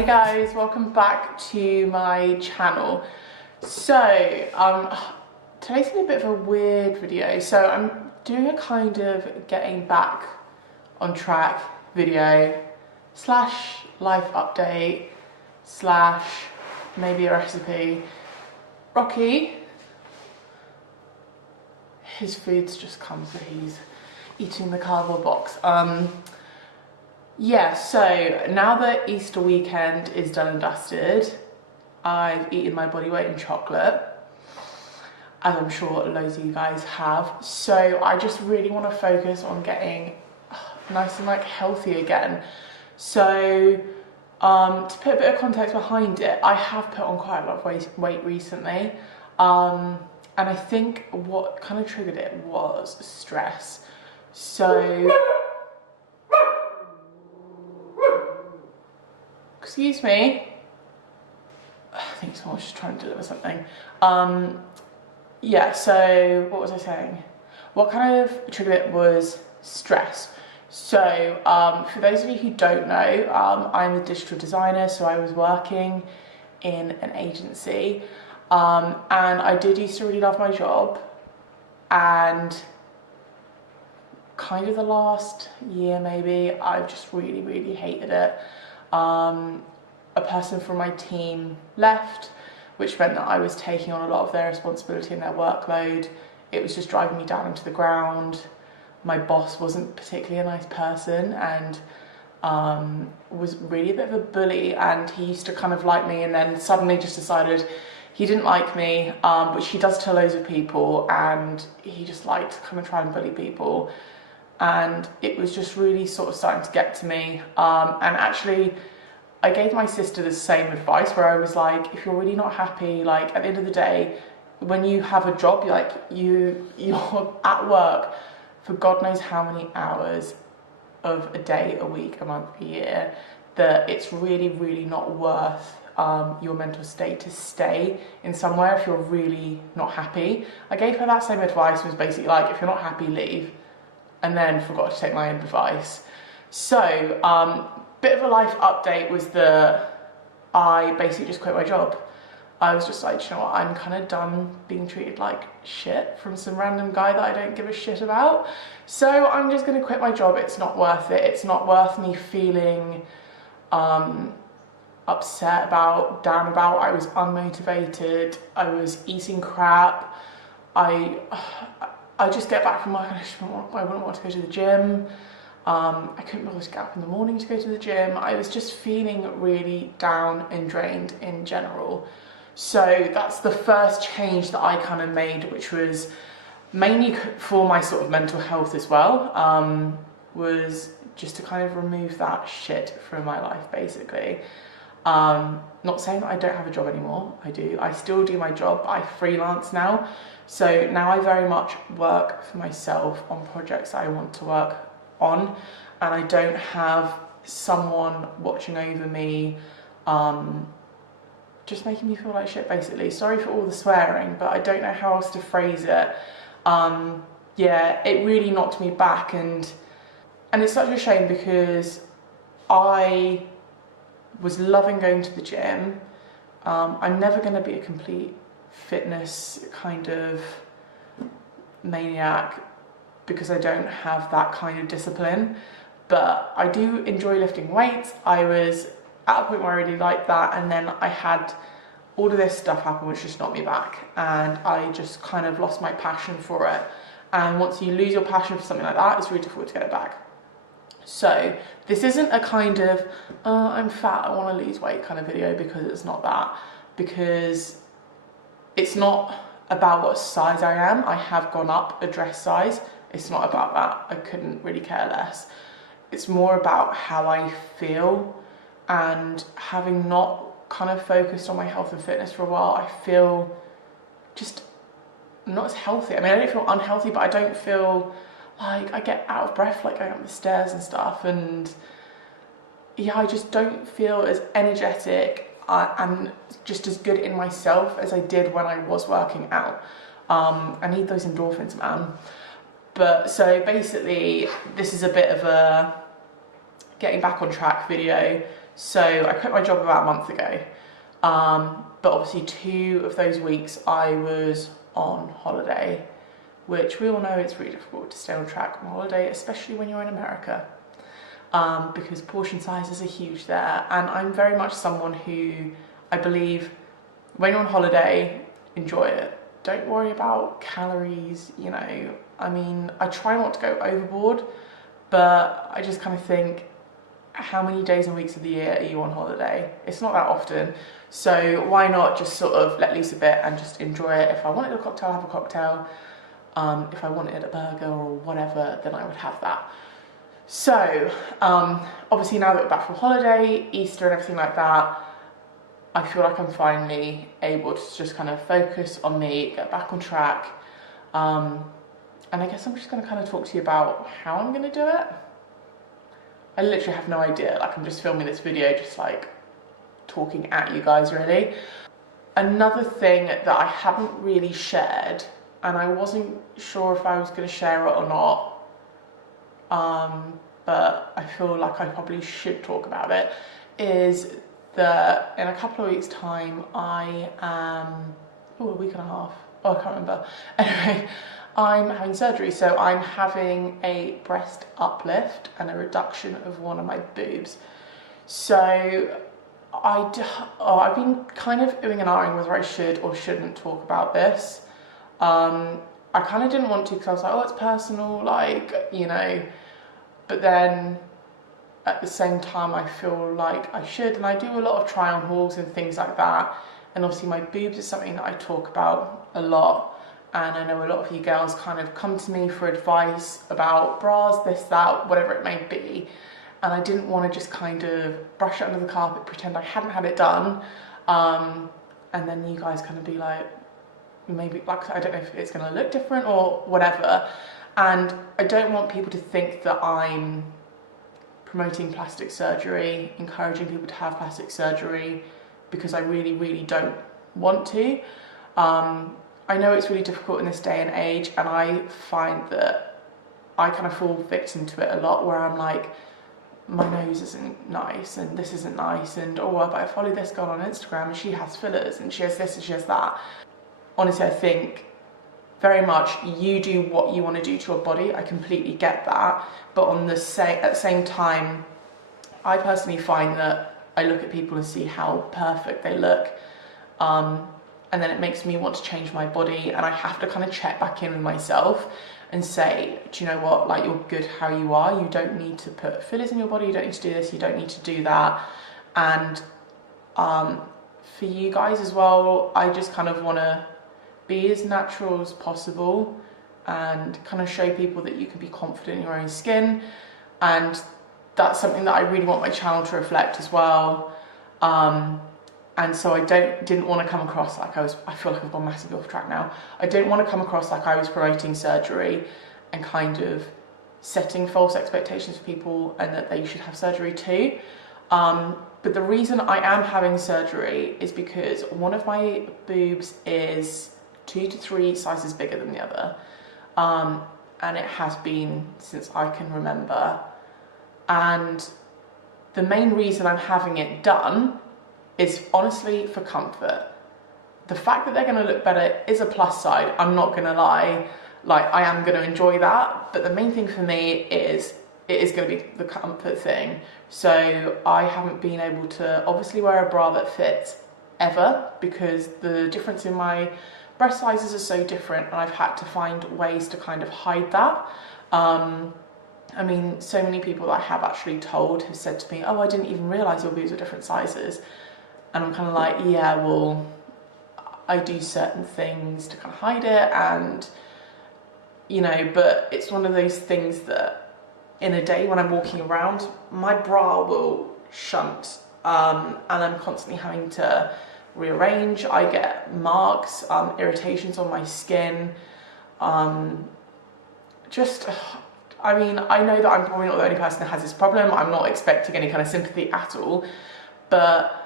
Hey guys, welcome back to my channel. So today's gonna be a bit of a weird video. So I'm doing a kind of getting back on track video slash life update slash maybe a recipe. Rocky, his food's just come, so he's eating the cardboard box. Yeah, so now that Easter weekend is done and dusted, I've eaten my body weight in chocolate, as I'm sure loads of you guys have. So I just really want to focus on getting nice and healthy again. So to put a bit of context behind it, I have put on quite a lot of weight recently. And I think what kind of triggered it was stress. So, excuse me, I think someone's just trying to deliver something. Yeah, so what was I saying? What kind of triggered it was stress. So for those of you who don't know, I'm a digital designer, so I was working in an agency, and I did used to really love my job, and kind of the last year maybe, I've just really hated it. A person from my team left, which meant that I was taking on a lot of their responsibility and their workload. It was just driving me down into the ground. My boss wasn't particularly a nice person and was really a bit of a bully, and he used to kind of like me and then suddenly just decided he didn't like me, which he does to loads of people, and he just liked to kind of try and bully people. And it was just really sort of starting to get to me. And actually, I gave my sister the same advice, where I was like, if you're really not happy, like at the end of the day, when you have a job, you're at work for God knows how many hours of a day, a week, a month, a year, that it's really not worth your mental state to stay in somewhere if you're really not happy. I gave her that same advice, was basically like, if you're not happy, leave. And then forgot to take my own advice. So, bit of a life update was that I basically just quit my job. I was just like, you know what, I'm kind of done being treated like shit from some random guy that I don't give a shit about. So I'm just gonna quit my job. It's not worth it. It's not worth me feeling upset about, down about. I was unmotivated. I was eating crap. I just get back from work and I wouldn't want to go to the gym. I couldn't bother to get up in the morning to go to the gym. I was just feeling really down and drained in general. So that's the first change that I kind of made, which was mainly for my sort of mental health as well, was just to kind of remove that shit from my life, basically. Not saying that I don't have a job anymore. I do. I still do my job. I freelance now. So now I very much work for myself on projects that I want to work on, and I don't have someone watching over me, just making me feel like shit, basically. Sorry for all the swearing, but I don't know how else to phrase it. Yeah, it really knocked me back, and it's such a shame because I was loving going to the gym. I'm never going to be a complete fitness kind of maniac because I don't have that kind of discipline, but I do enjoy lifting weights. I was at a point where I really liked that, and then I had all of this stuff happen which just knocked me back, and I just kind of lost my passion for it. And once you lose your passion for something like that, it's really difficult to get it back. So this isn't a kind of I'm fat, I want to lose weight kind of video, because it's not that. Because it's not about what size I am. I have gone up a dress size. It's not about that. I couldn't really care less. It's more about how I feel, and having not kind of focused on my health and fitness for a while, I feel just not as healthy. I mean, I don't feel unhealthy, but I don't feel like I get out of breath like going up the stairs and stuff, and yeah, I just don't feel as energetic and just as good in myself as I did when I was working out. I need those endorphins, man. But so basically, this is a bit of a getting back on track video. So I quit my job about a month ago. But obviously 2 of those weeks I was on holiday, which we all know it's really difficult to stay on track on holiday, especially when you're in America, because portion sizes are huge there. And I'm very much someone who, I believe, when you're on holiday, enjoy it. Don't worry about calories, you know. I mean, I try not to go overboard, but I just kind of think, how many days and weeks of the year are you on holiday? It's not that often. So why not just sort of let loose a bit and just enjoy it? If I wanted a cocktail, have a cocktail. If I wanted a burger or whatever, then I would have that. So obviously now that we're back from holiday, Easter and everything like that, I feel like I'm finally able to just kind of focus on me, get back on track. And I guess I'm just going to kind of talk to you about how I'm going to do it. I literally have no idea. Like, I'm just filming this video, just like talking at you guys, really. Another thing that I haven't really shared, and I wasn't sure if I was going to share it or not, but I feel like I probably should talk about it, is that in a couple of weeks' time I am, a week and a half, I can't remember. Anyway, I'm having surgery, so I'm having a breast uplift and a reduction of one of my boobs. So I've been kind of oohing and ahhing whether I should or shouldn't talk about this. I kind of didn't want to because I was like, oh, it's personal, like, you know, but then at the same time I feel like I should, and I do a lot of try on hauls and things like that, and obviously my boobs is something that I talk about a lot, and I know a lot of you girls kind of come to me for advice about bras, this, that, whatever it may be, and I didn't want to just kind of brush it under the carpet, pretend I hadn't had it done, and then you guys kind of be like, maybe, like, I don't know if it's going to look different or whatever, and I don't want people to think that I'm promoting plastic surgery, encouraging people to have plastic surgery, because I really, really don't want to. I know it's really difficult in this day and age, and I find that I kind of fall victim to it a lot, where I'm like, my nose isn't nice, and this isn't nice, and oh, but I follow this girl on Instagram, and she has fillers, and she has this, and she has that. Honestly, I think very much you do what you want to do to your body. I completely get that, but at the same time, I personally find that I look at people and see how perfect they look, and then it makes me want to change my body, and I have to kind of check back in with myself and say, do you know what, like, you're good how you are, you don't need to put fillers in your body, you don't need to do this, you don't need to do that. And for you guys as well, I just kind of want to be as natural as possible and kind of show people that you can be confident in your own skin, and that's something that I really want my channel to reflect as well. And so I didn't want to come across like I feel like I've gone massively off track now. I didn't want to come across like I was promoting surgery and kind of setting false expectations for people and that they should have surgery too. But the reason I am having surgery is because one of my boobs is 2 to 3 sizes bigger than the other. And it has been since I can remember. And the main reason I'm having it done is honestly for comfort. The fact that they're going to look better is a plus side, I'm not going to lie. Like, I am going to enjoy that, but the main thing for me is it is going to be the comfort thing. So I haven't been able to obviously wear a bra that fits ever, because the difference in my breast sizes are so different, and I've had to find ways to kind of hide that. I mean, so many people that I have actually told have said to me, oh, I didn't even realise your boobs were different sizes. And I'm kind of like, yeah, well, I do certain things to kind of hide it, and, you know, but it's one of those things that in a day when I'm walking around, my bra will shunt, and I'm constantly having to rearrange. I get marks, irritations on my skin, I mean, I know that I'm probably not the only person that has this problem. I'm not expecting any kind of sympathy at all, but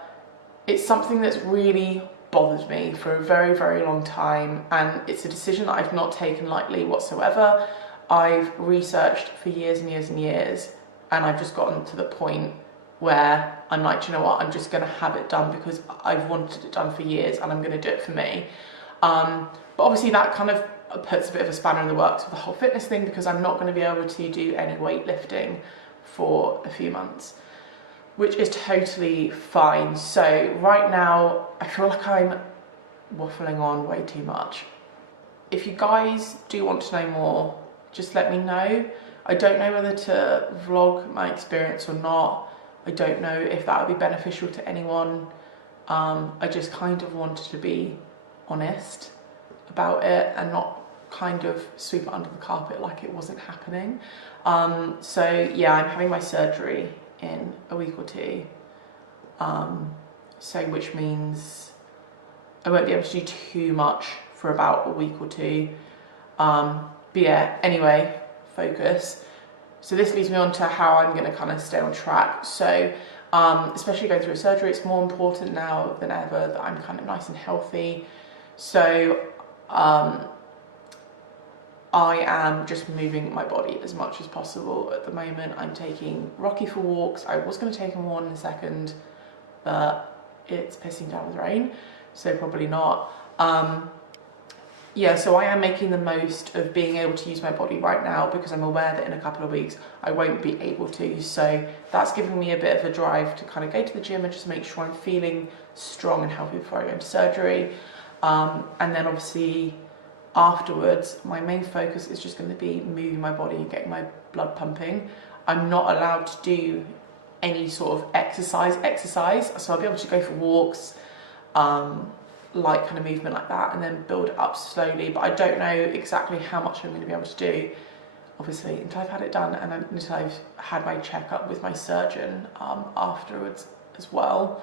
it's something that's really bothered me for a very, very long time, and it's a decision that I've not taken lightly whatsoever. I've researched for years and years and years, and I've just gotten to the point where I'm like, do you know what, I'm just going to have it done because I've wanted it done for years and I'm going to do it for me. But obviously that kind of puts a bit of a spanner in the works with the whole fitness thing, because I'm not going to be able to do any weightlifting for a few months, which is totally fine. So right now I feel like I'm waffling on way too much. If you guys do want to know more, just let me know. I don't know whether to vlog my experience or not. I don't know if that would be beneficial to anyone. I just kind of wanted to be honest about it and not kind of sweep it under the carpet like it wasn't happening. So yeah, I'm having my surgery in a week or two. So which means I won't be able to do too much for about a week or two. But yeah, anyway, focus. So this leads me on to how I'm going to kind of stay on track. So especially going through a surgery, it's more important now than ever that I'm kind of nice and healthy. So I am just moving my body as much as possible at the moment. I'm taking Rocky for walks. I was going to take him one in a second, but it's pissing down with rain, so probably not. Yeah, so I am making the most of being able to use my body right now, because I'm aware that in a couple of weeks I won't be able to. So that's giving me a bit of a drive to kind of go to the gym and just make sure I'm feeling strong and healthy before I go into surgery. And then obviously afterwards, my main focus is just going to be moving my body and getting my blood pumping. I'm not allowed to do any sort of exercise, so I'll be able to go for walks, light kind of movement like that, and then build it up slowly. But I don't know exactly how much I'm going to be able to do, obviously, until I've had it done and until I've had my checkup with my surgeon afterwards as well.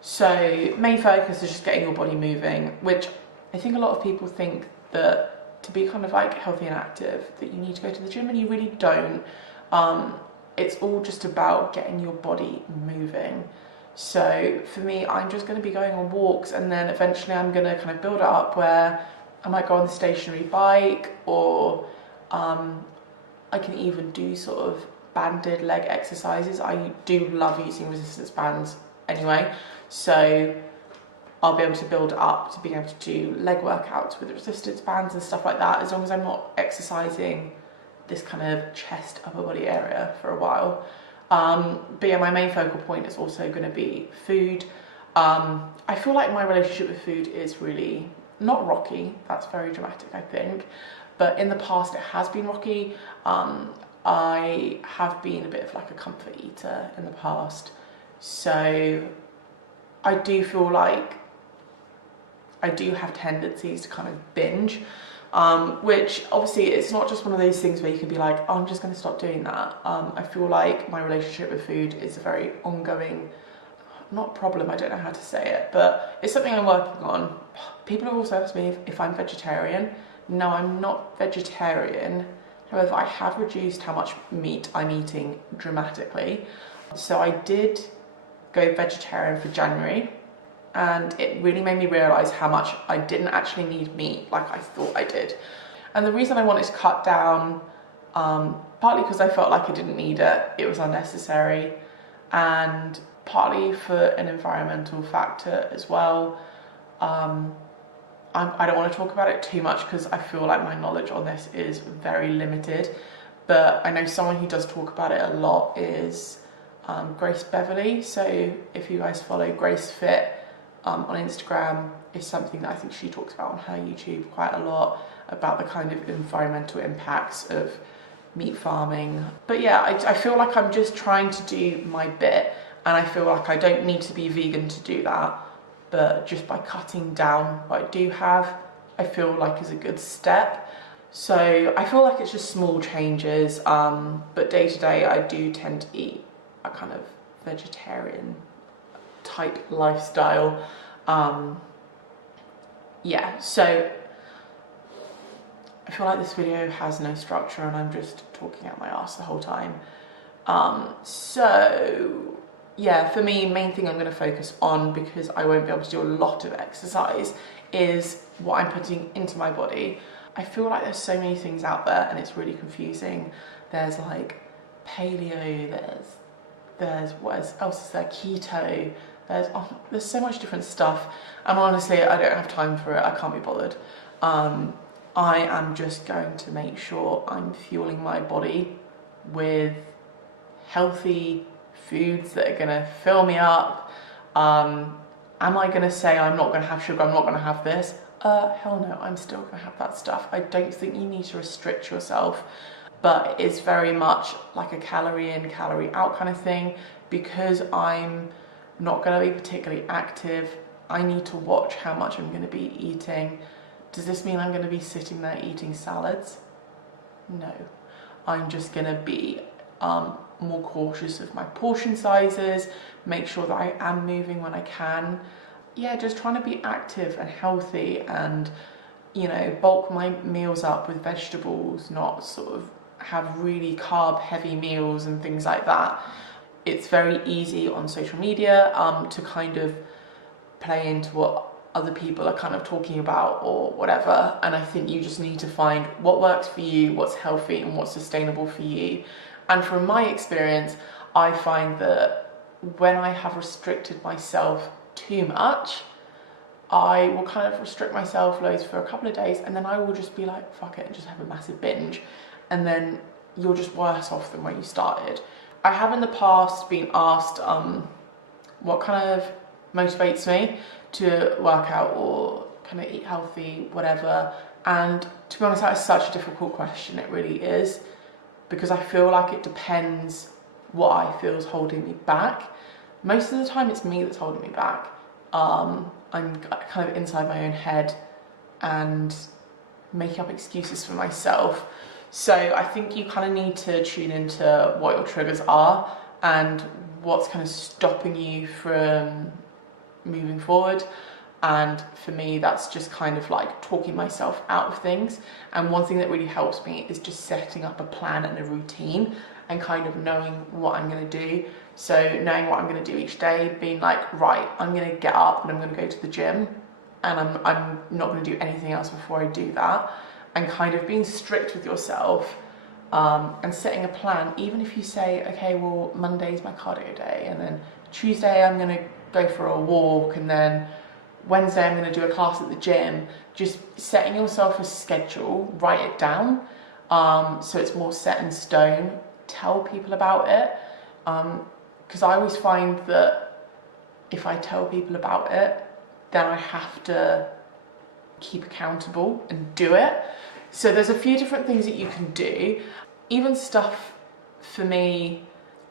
So main focus is just getting your body moving, which I think a lot of people think that to be kind of like healthy and active that you need to go to the gym, and you really don't. It's all just about getting your body moving. So for me, I'm just going to be going on walks, and then eventually I'm going to kind of build it up where I might go on the stationary bike, or I can even do sort of banded leg exercises. I do love using resistance bands anyway, so I'll be able to build up to being able to do leg workouts with resistance bands and stuff like that, as long as I'm not exercising this kind of chest upper body area for a while. But yeah, my main focal point is also going to be food. I feel like my relationship with food is really not rocky. That's very dramatic, I think, but in the past it has been rocky. I have been a bit of like a comfort eater in the past, so I do feel like I do have tendencies to kind of binge, which obviously it's not just one of those things where you can be like, oh, I'm just going to stop doing that. I feel like my relationship with food is a very ongoing, not problem, I don't know how to say it, but it's something I'm working on. People have also asked me if I'm vegetarian. No, I'm not vegetarian. However, I have reduced how much meat I'm eating dramatically. So I did go vegetarian for January, and it really made me realise how much I didn't actually need meat like I thought I did. And the reason I wanted to cut down, partly because I felt like I didn't need it, it was unnecessary, and partly for an environmental factor as well. I don't want to talk about it too much because I feel like my knowledge on this is very limited, but I know someone who does talk about it a lot is Grace Beverly. So if you guys follow Grace Fit on Instagram, is something that I think she talks about on her YouTube quite a lot, about the kind of environmental impacts of meat farming. But yeah, I feel like I'm just trying to do my bit, and I feel like I don't need to be vegan to do that, but just by cutting down what I do have, I feel like is a good step. So I feel like it's just small changes, but day to day I do tend to eat a kind of vegetarian type lifestyle. Yeah, so I feel like this video has no structure and I'm just talking out my ass the whole time. So yeah, for me, main thing I'm going to focus on, because I won't be able to do a lot of exercise, is what I'm putting into my body. I feel like there's so many things out there and it's really confusing. There's like paleo, there's there's else is there, keto, there's so much different stuff, and honestly I don't have time for it. I can't be bothered. I am just going to make sure I'm fueling my body with healthy foods that are going to fill me up. Am I going to say I'm not going to have sugar, I'm not going to have this? Hell no, I'm still going to have that stuff. I don't think you need to restrict yourself, but it's very much like a calorie in, calorie out kind of thing. Because I'm not going to be particularly active, I need to watch how much I'm going to be eating. Does this mean I'm going to be sitting there eating salads? No. I'm just going to be more cautious of my portion sizes, make sure that I am moving when I can. Yeah, just trying to be active and healthy, and, you know, bulk my meals up with vegetables, not sort of have really carb heavy meals and things like that. It's very easy on social media to kind of play into what other people are kind of talking about or whatever, and I think you just need to find what works for you, what's healthy and what's sustainable for you. And from my experience, I find that when I have restricted myself too much, I will kind of restrict myself loads for a couple of days, and then I will just be like, fuck it, and just have a massive binge, and then you're just worse off than when you started. I have in the past been asked what kind of motivates me to work out or kind of eat healthy, whatever. And to be honest, that is such a difficult question. It really is, because I feel like it depends what I feel is holding me back. Most of the time it's me that's holding me back. I'm kind of inside my own head and making up excuses for myself. So I think you kind of need to tune into what your triggers are and what's kind of stopping you from moving forward. And for me, that's just kind of like talking myself out of things. And one thing that really helps me is just setting up a plan and a routine and kind of knowing what I'm going to do. So knowing what I'm going to do each day, being like, right, I'm going to get up and I'm going to go to the gym, and I'm not going to do anything else before I do that. And kind of being strict with yourself and setting a plan. Even if you say, okay, well, Monday's my cardio day, and then Tuesday I'm going to go for a walk, and then Wednesday I'm going to do a class at the gym. Just setting yourself a schedule, write it down, so it's more set in stone. Tell people about it, because I always find that if I tell people about it, then I have to keep accountable and do it. So there's a few different things that you can do. Even stuff for me,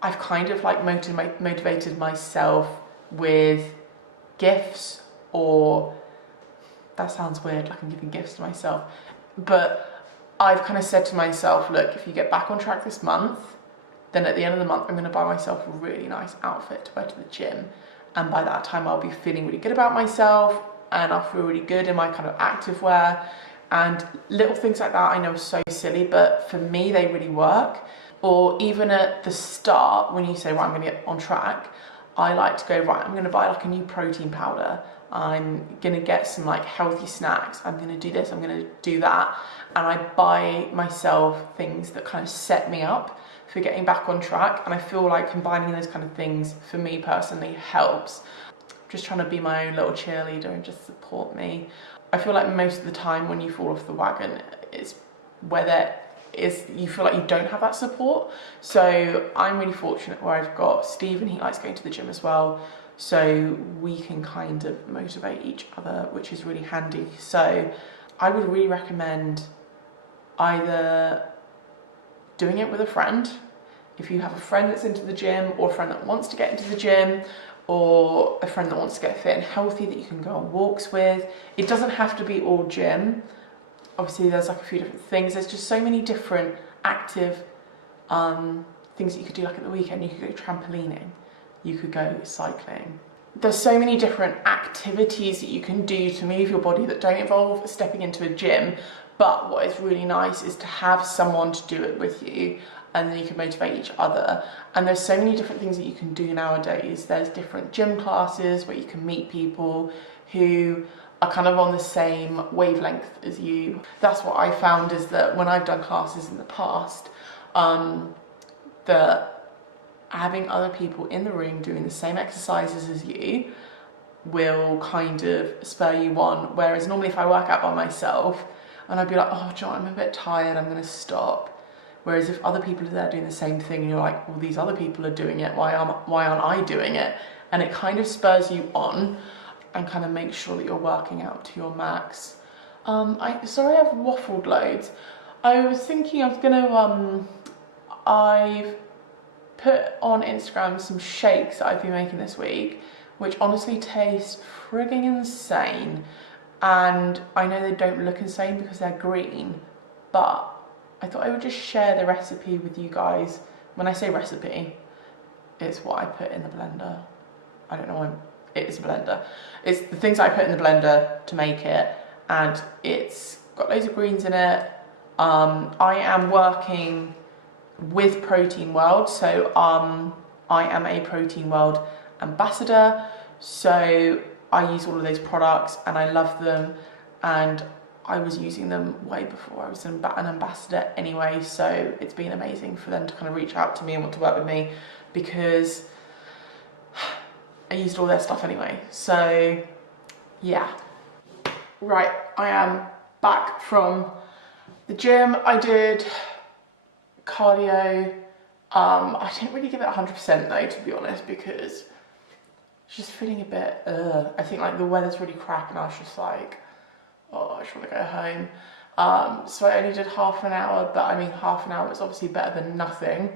I've kind of like motivated myself with gifts, or that sounds weird, like I'm giving gifts to myself, but I've kind of said to myself, look, if you get back on track this month, then at the end of the month I'm going to buy myself a really nice outfit to wear to the gym, and by that time I'll be feeling really good about myself and I'll feel really good in my kind of active wear. And little things like that I know are so silly, but for me they really work. Or even at the start, when you say, right, I'm going to get on track, I like to go, right, I'm going to buy like a new protein powder, I'm going to get some like healthy snacks, I'm going to do this, I'm going to do that, and I buy myself things that kind of set me up for getting back on track. And I feel like combining those kind of things for me personally helps. Just trying to be my own little cheerleader and just support me. I feel like most of the time when you fall off the wagon, it's where you feel like you don't have that support. So I'm really fortunate where I've got Steve, and he likes going to the gym as well. So we can kind of motivate each other, which is really handy. So I would really recommend either doing it with a friend, if you have a friend that's into the gym, or a friend that wants to get into the gym, or a friend that wants to get fit and healthy that you can go on walks with. It doesn't have to be all gym. Obviously there's like a few different things. There's just so many different active things that you could do. Like at the weekend you could go trampolining, you could go cycling. There's so many different activities that you can do to move your body that don't involve stepping into a gym. But what is really nice is to have someone to do it with you, and then you can motivate each other. And there's so many different things that you can do nowadays. There's different gym classes where you can meet people who are kind of on the same wavelength as you. That's what I found, is that when I've done classes in the past, that having other people in the room doing the same exercises as you will kind of spur you on. Whereas normally if I work out by myself and I'd be like, oh John, I'm a bit tired, I'm going to stop. Whereas if other people are there doing the same thing and you're like, well, these other people are doing it, why aren't I doing it? And it kind of spurs you on and kind of makes sure that you're working out to your max. Sorry I've waffled loads. I was thinking I was gonna, I've put on Instagram some shakes that I've been making this week, which honestly taste frigging insane. And I know they don't look insane because they're green, but I thought I would just share the recipe with you guys. When I say recipe, it's what I put in the blender. I don't know why it is a blender. It's the things I put in the blender to make it, and it's got loads of greens in it. I am working with Protein World, so I am a Protein World ambassador, so I use all of those products and I love them, and I was using them way before I was an ambassador anyway, so it's been amazing for them to kind of reach out to me and want to work with me because I used all their stuff anyway. So yeah. Right, I am back from the gym. I did cardio. I didn't really give it 100% though, to be honest, because I was just feeling a bit, I think like the weather's really crap and I was just like, oh, I just want to go home. So I only did half an hour, but I mean, half an hour is obviously better than nothing.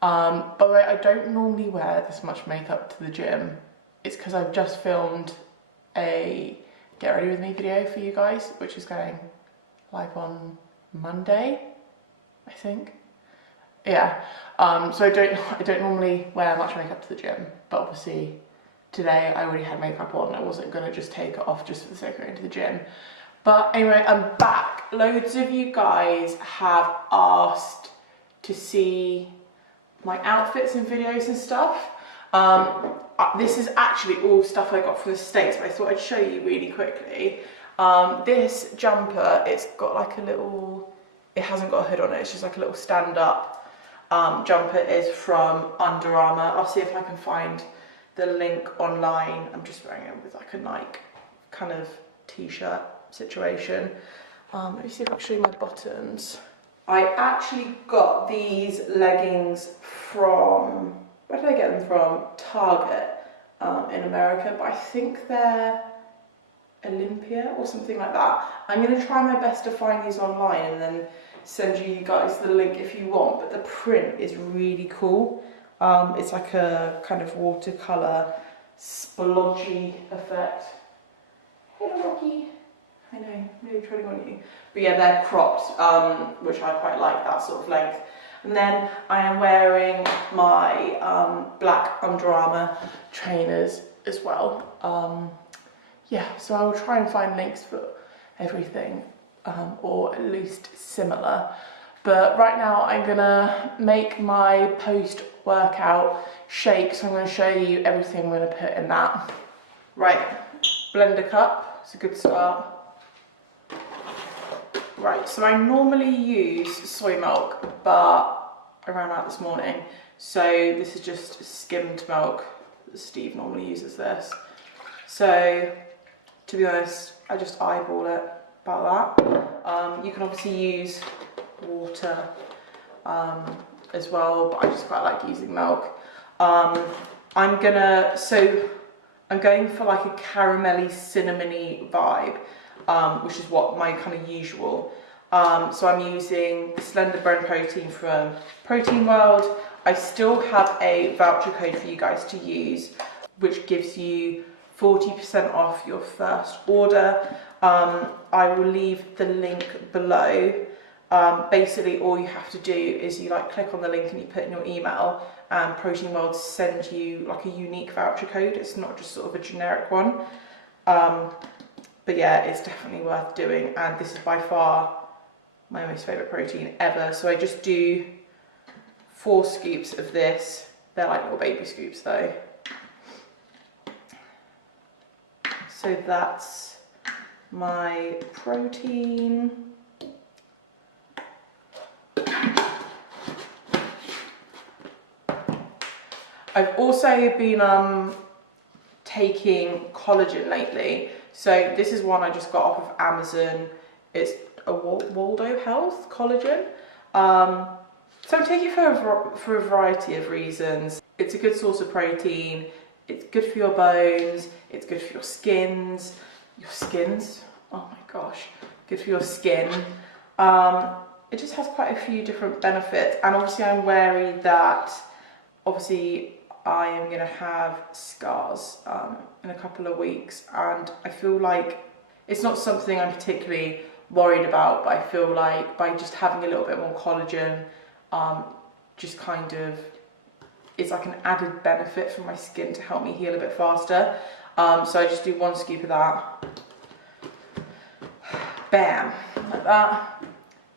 By the way, I don't normally wear this much makeup to the gym. It's because I've just filmed a get ready with me video for you guys, which is going live on Monday, I think. Yeah. So I don't normally wear much makeup to the gym, but obviously today I already had makeup on. I wasn't gonna just take it off just for the sake of going to the gym. But anyway, I'm back. Loads of you guys have asked to see my outfits and videos and stuff. This is actually all stuff I got from the States, but I thought I'd show you really quickly. This jumper, it's got like a little, it hasn't got a hood on it, it's just like a little stand-up jumper. Is from Under Armour. I'll see if I can find the link online. I'm just wearing it with like a Nike kind of t-shirt situation. Let me see if I can show you my bottoms. I actually got these leggings from, where did I get them from? Target in America, but I think they're Olympia or something like that. I'm going to try my best to find these online and then send you guys the link if you want, but the print is really cool. It's like a kind of watercolour splodgy effect. Hello Rocky. I know, really treading on you. But yeah, they're cropped, which I quite like, that sort of length. And then I am wearing my black Under Armour trainers as well. Yeah, so I will try and find links for everything, or at least similar. But right now I'm gonna make my post-workout shake, so I'm gonna show you everything I'm gonna put in that. Right, blender cup, it's a good start. Right, so I normally use soy milk, but I ran out this morning. So this is just skimmed milk. Steve normally uses this. So, to be honest, I just eyeball it about that. You can obviously use water as well, but I just quite like using milk. I'm going for like a caramelly, cinnamony vibe. Which is what my kind of usual. So I'm using Slender Bone Protein from Protein World. I still have a voucher code for you guys to use, which gives you 40% off your first order. I will leave the link below. Basically all you have to do is you like click on the link and you put in your email, and Protein World sends you like a unique voucher code. It's not just sort of a generic one. But yeah, it's definitely worth doing, and this is by far my most favourite protein ever. So I just do 4 scoops of this. They're like little baby scoops though. So that's my protein. I've also been taking collagen lately. So this is one I just got off of Amazon. It's a Waldo Health collagen. So I'm taking it for a variety of reasons. It's a good source of protein. It's good for your bones. It's good for your skins. Your skins? Oh my gosh. Good for your skin. It just has quite a few different benefits. And obviously I'm wary that obviously I am going to have scars in a couple of weeks. And I feel like it's not something I'm particularly worried about, but I feel like by just having a little bit more collagen, just kind of, it's like an added benefit for my skin to help me heal a bit faster. So I just do 1 scoop of that. Bam, like that.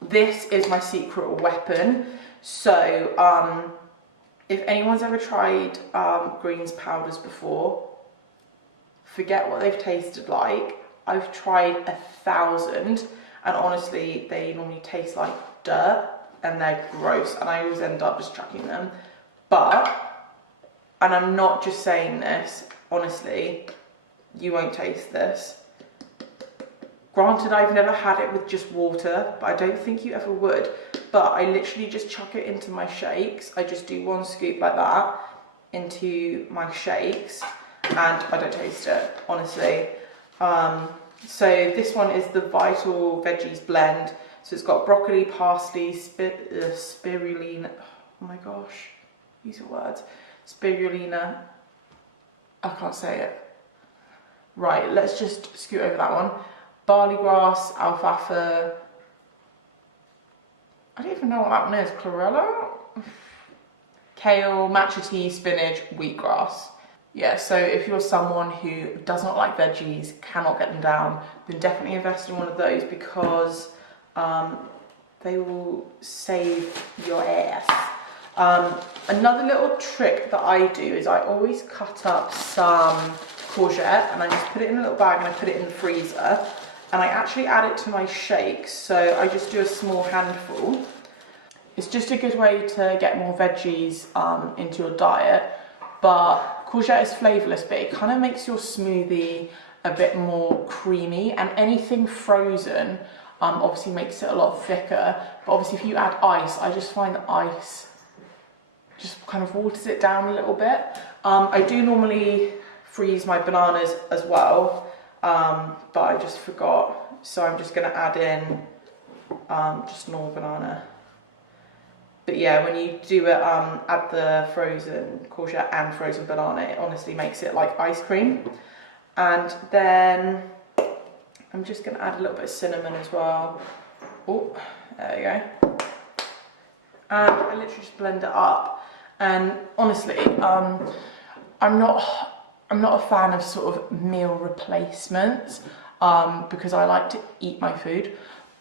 This is my secret weapon. So if anyone's ever tried greens powders before, forget what they've tasted like. I've tried 1,000 and honestly they normally taste like dirt and they're gross and I always end up just chucking them. But, and I'm not just saying this, honestly, you won't taste this. Granted, I've never had it with just water, but I don't think you ever would. But I literally just chuck it into my shakes. I just do 1 scoop like that into my shakes and I don't taste it, honestly. So this one is the Vital Veggies Blend. So it's got broccoli, parsley, spirulina, oh my gosh, these are words. Spirulina, I can't say it. Right, let's just scoot over that one. Barley grass, alfalfa, I don't even know what that one is, chlorella? Kale, matcha tea, spinach, wheatgrass. Yeah, so if you're someone who does not like veggies, cannot get them down, then definitely invest in one of those because they will save your ass. Another little trick that I do is I always cut up some courgette and I just put it in a little bag and I put it in the freezer and I actually add it to my shakes. So I just do a small handful. It's just a good way to get more veggies into your diet, but courgette is flavourless, but it kind of makes your smoothie a bit more creamy, and anything frozen obviously makes it a lot thicker. But obviously if you add ice, I just find that ice just kind of waters it down a little bit. I do normally freeze my bananas as well, but I just forgot, so I'm just going to add in just normal banana. But yeah, when you do it, add the frozen courgette and frozen banana, it honestly makes it like ice cream. And then I'm just going to add a little bit of cinnamon as well. Oh, there you go. And I literally just blend it up. And honestly, I'm not a fan of sort of meal replacements because I like to eat my food.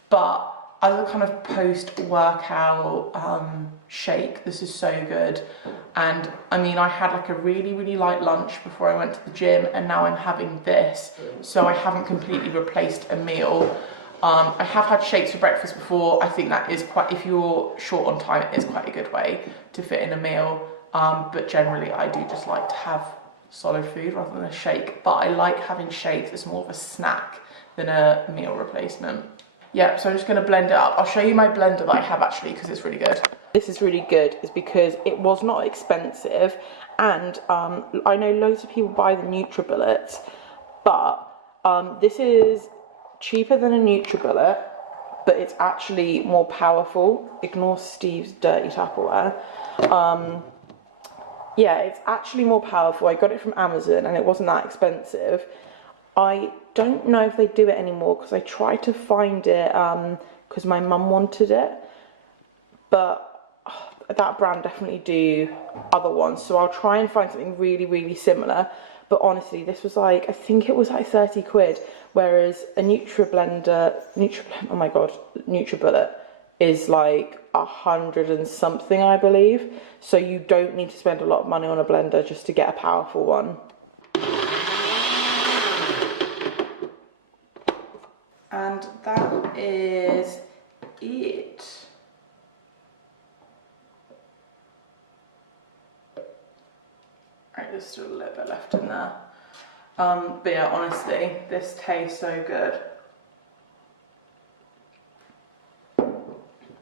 But as a kind of post-workout shake, this is so good. And I mean, I had like a really light lunch before I went to the gym, and now I'm having this, so I haven't completely replaced a meal. I have had shakes for breakfast before. I think that is quite, if you're short on time, it is quite a good way to fit in a meal. But generally I do just like to have solid food rather than a shake, but I like having shakes as more of a snack than a meal replacement. Yeah, so I'm just going to blend it up. I'll show you my blender that I have actually because it's really good. This is really good is because it was not expensive, and I know loads of people buy the NutriBullets, but this is cheaper than a NutriBullet, but it's actually more powerful. Ignore Steve's dirty Tupperware. Yeah, it's actually more powerful. I got it from Amazon and it wasn't that expensive. I don't know if they do it anymore because I tried to find it because my mum wanted it, but that brand definitely do other ones, so I'll try and find something really similar. But honestly, this was like, I think it was like 30 quid, whereas a NutriBullet is like 100 and something, I believe. So you don't need to spend a lot of money on a blender just to get a powerful one. And that is it. Right, there's still a little bit left in there. But yeah, honestly, this tastes so good.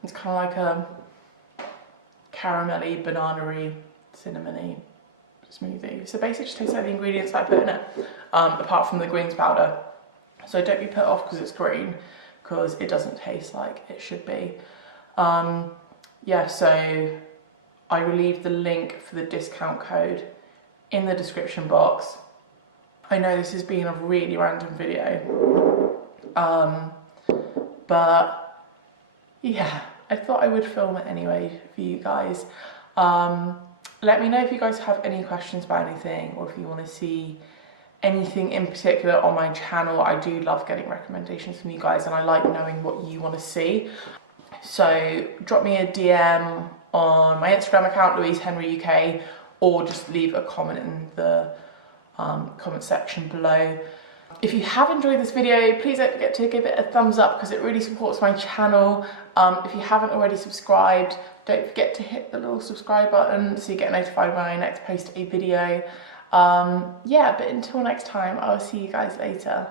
It's kind of like a caramelly, banana-y, cinnamony smoothie. So basically it just tastes like the ingredients that I put in it, apart from the greens powder. So don't be put off because it's green, because it doesn't taste like it should be. Yeah, so I will leave the link for the discount code in the description box. I know this has been a really random video, but yeah, I thought I would film it anyway for you guys. Let me know if you guys have any questions about anything, or if you want to see anything in particular on my channel. I do love getting recommendations from you guys, and I like knowing what you want to see. So drop me a DM on my Instagram account, louisehenryuk, or just leave a comment in the comment section below. If you have enjoyed this video, please don't forget to give it a thumbs up, because it really supports my channel. If you haven't already subscribed, don't forget to hit the little subscribe button so you get notified when I next post a video. Yeah, but until next time, I'll see you guys later.